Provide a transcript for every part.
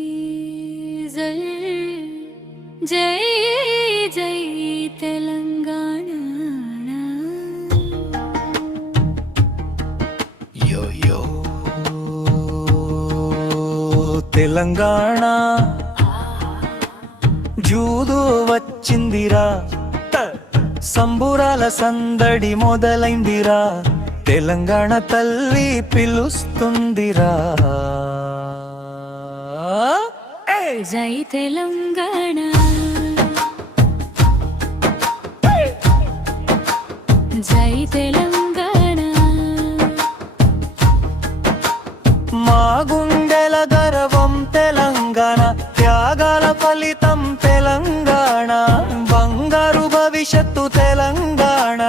జీజల్ జై జై తెలంగాణ యో యో తెలంగాణ జూదు వచ్చిందిరా సంబురాల సందడి మొదలైందిరా తెలంగాణ తల్లి పిలుస్తుందిరా జై తెలంగాణ జై తెలంగాణ మా గుండెల గర్వం తెలంగాణ త్యాగాల ఫలితం తెలంగాణ బంగారు భవిష్యత్తు తెలంగాణ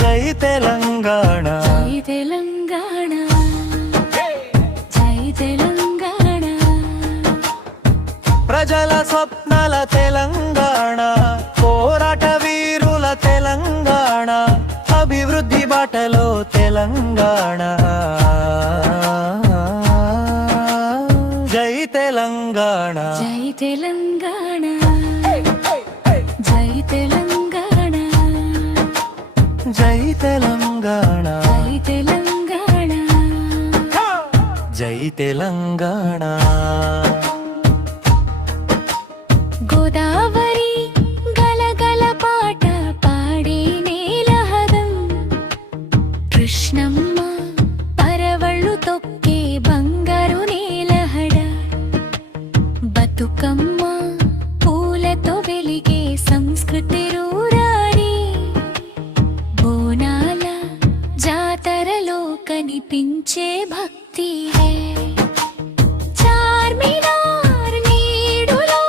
జై తెలంగాణ జై తెలంగాణ జై తెలంగాణ ప్రజల స్వప్నాల తెలంగాణ పోరాట వీరుల తెలంగాణ అభివృద్ధి బాటలో తెలంగాణ జై తెలంగాణ జై తెలంగాణ జై తెలంగాణ జై తెలంగాణ జై తెలంగాణ జై తెలంగాణ గోదావరి గలగల పాట పాడే నేలహరం కృష్ణమ్మ పరవళ్ళు తొక్కే బంగారు నేలహడ బతుకమ్మ పూలతో వెలిగే సంస్కృతి రూరారి బోనాల జాతరలో కనిపించే భక్తిరే చార్మినార్ నీడులో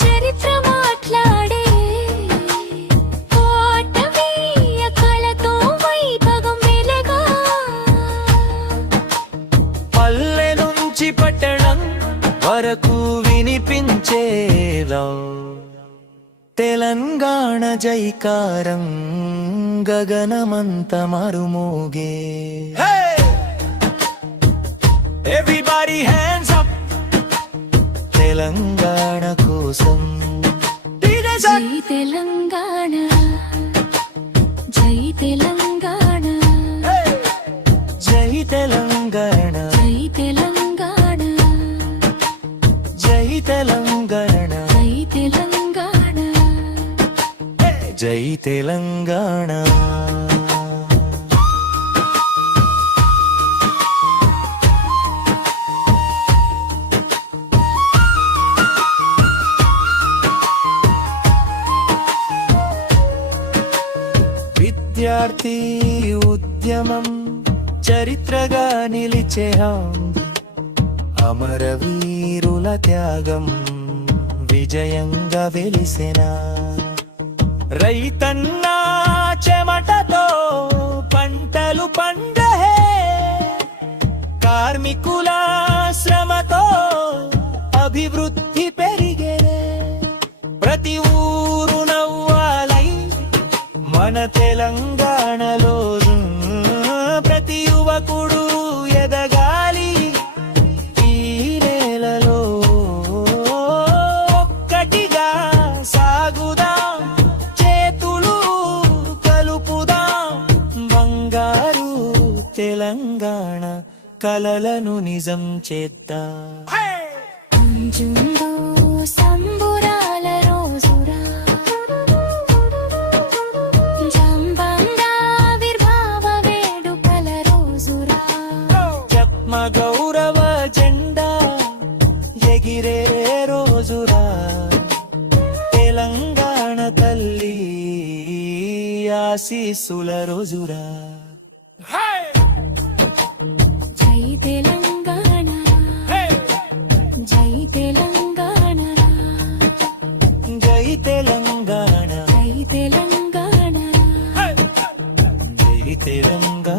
చరిత్ర మాట్లాడే కోటవీయ కళతో వైభవం వెలగా పల్లె నుంచి పట్టణం వరకు వినిపించేలా తెలంగాణ జైకారం గగనమంత మరుమోగే ఎవ్రీబడీ హ్యాండ్స్ అప్ తెలంగాణ కోసం జై తెలంగాణ జై తెలంగాణ జై తెలంగాణ జై తెలంగాణ జై తెలంగాణ జై తెలంగాణ జై తెలంగాణ విద్యార్థి ఉద్యమం చరిత్రగా నిలిచే అమరవీరుల త్యాగం విజయంగా వెలిసెన రైతన్నా చెమటతో పంటలు పండహే కార్మికుల శ్రమతో అభివృద్ధి పెరిగే ప్రతి ఊరు నవ్వాలై మన తెలంగాణలో ప్రతి యువకుడు ఎదగాలి ఈ నేలలో ఒక్కటిగా సాగుదాం చేతులు కలుపుదాం బంగారు తెలంగాణ కలలను నిజం చేద్దాం అంజుందో సంబురాల రోజురా జంబంగా విర్భావ వేడుకల రోజురా జన్మ గౌరవ జెండా ఎగిరే రోజురా తెలంగాణ తల్లి ఆశీస్సుల రోజురా జై తెలంగాణ జై తెలంగాణ జై తెలంగాణ జై తెలంగాణ జై తెలంగాణ